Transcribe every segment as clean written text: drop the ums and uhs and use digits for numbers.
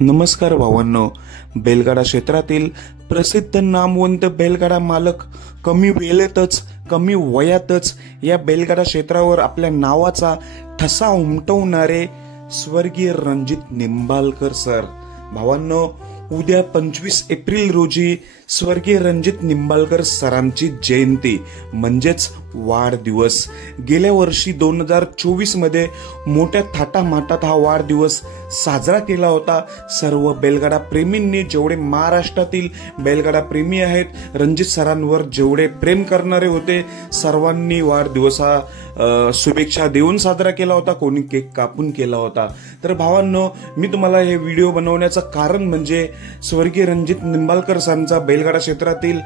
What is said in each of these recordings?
नमस्कार भावांनो, बैलगाडा क्षेत्रातील प्रसिद्ध नामवंत बैलगाडा मालक कमी वेळेतच कमी वयातच या बैलगाडा क्षेत्रावर आपल्या नावाचा ठसा उमटवणारे स्वर्गीय रणजित निंबाळकर सर. भावांनो, उद्या 25 एप्रिल रोजी स्वर्गीय रणजित निंबाळकर सरांची जयंती म्हणजेच वाढदिवस. गेल्या वर्षी 2024 मध्ये मोठ्या थाटामाटात हा वाढदिवस साजरा केला होता. सर्व बैलगाडा प्रेमींनी, जेवढे महाराष्ट्रातील बैलगाडा प्रेमी आहेत, रणजित सरांवर जेवढे प्रेम करणारे होते, सर्वांनी वाढदिवस हा शुभेच्छा देऊन साजरा केला होता. कोणी केक कापून केला होता. तर भावांनो, मी तुम्हाला हे व्हिडिओ बनवण्याचं कारण म्हणजे स्वर्गीय रणजित निंबाळकर सरांचा बैलगाडा क्षेत्रातील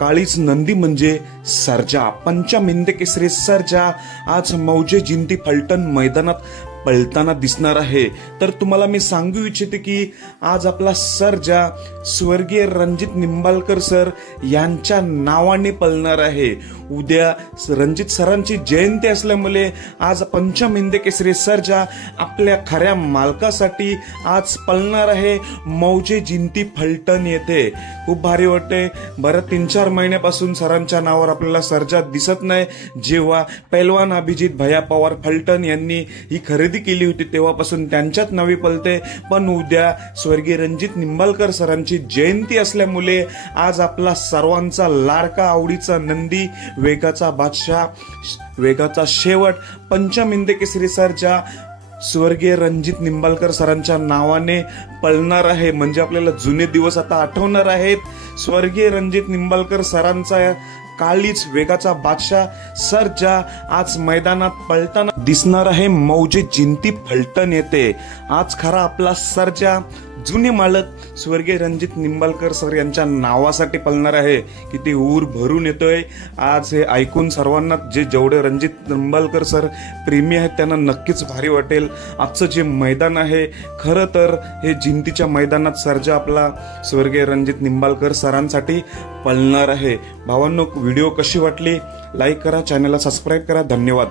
काळीच नंदी म्हणजे सर्जा, पंचम हिंद केसरी सर्जा आज मौजे जिंती फलटण मैदानात पळताना दिसणार आहे. तर तुम्हाला मी सांगू इच्छिते की आज आपला सर्जा स्वर्गीय रणजित निंबाळकर सर यांच्या नावाने पळणार आहे. उद्या रणजित सरांची जयंती असल्यामुळे आज पंचम हिंद केसरी सर्जा आपल्या खऱ्या मालकासाठी आज पळणार आहे मौजे जिंती फलटण येथे. खूप भारी वाटते. बरं 3-4 महिन्यापासून सरांच्या नावावर आपल्याला सर्जा दिसत नाही. जेव्हा पैलवान अभिजित भैया पवार फलटण यांनी ही खरेदी केली होती तेव्हापासून त्यांच्याच नावे पळते. पण उद्या स्वर्गीय रणजित निंबाळकर सरांची जयंती असल्यामुळे आज आपला सर्वांचा लाडका आवडीचा नंदी, वेगाचा बादशाह, वेगाचा शेवट, पंचम हिंद केसरी सर्जा स्वर्गीय रणजित निंबाळकर सरांच्या नावाने पळणार आहे. म्हणजे आपल्याला जुने दिवस आता आठवणार आहेत. स्वर्गीय रणजित निंबाळकर सरांचा काळीच वेगाचा बादशाह सर्जा आज मैदानात पळताना दिसणार आहे मौजे जिंती फलटण येते. आज खरा आपला सर्जा, जुने मालक स्वर्गीय रणजित निंबाळकर सर यांच्या नावासाठी पळणार आहे. किती ऊर भरून येतोय. आज हे ऐकून सर्वांना, जेवढे रणजित निंबाळकर सर प्रेमी आहेत त्यांना नक्कीच भारी वाटेल. आजचं जे मैदान आहे, खरं तर हे जिंतीच्या मैदानात सर्जा आपला स्वर्गीय रणजित निंबाळकर सरांसाठी पळणार आहे. भावांनो, व्हिडिओ कशी वाटली? लाईक करा, चॅनलला सबस्क्राईब करा. धन्यवाद.